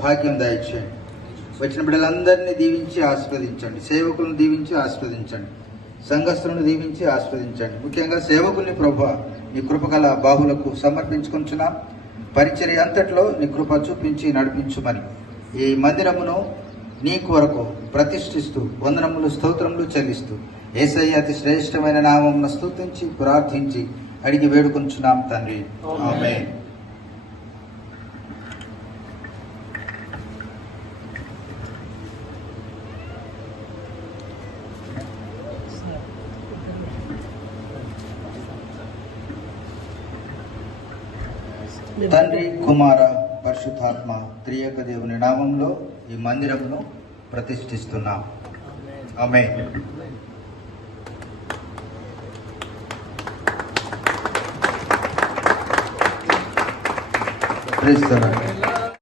భాగ్యం దయచేయండి. వచ్చిన బిడ్డలందరినీ దీవించి ఆస్వాదించండి. సేవకులను దీవించి ఆస్వాదించండి. సంఘస్థులను దీవించి ఆస్వాదించండి. ముఖ్యంగా సేవకుల్ని ప్రభువా నీ కృపగల బాహులకు సమర్పించుకుంటున్నాం. పరిచర్య అంతట్లో నీ కృప చూపించి నడిపించుమని ఈ మందిరమును నీ కొరకు ప్రతిష్ఠిస్తూ వందనములు స్తోత్రములు చెల్లిస్తూ యేసయ్య అతి శ్రేష్టమైన నామమున స్తుతించి ప్రార్థించి అడిగి వేడుకొంచున్నాం తండ్రి, ఆమేన్. తండ్రి, కుమార, పరిశుద్ధాత్మ త్రియక దేవుని నామంలో ఈ మందిరమును ప్రతిష్ఠిస్తున్నాం. ఆమేన్. Praise the lord.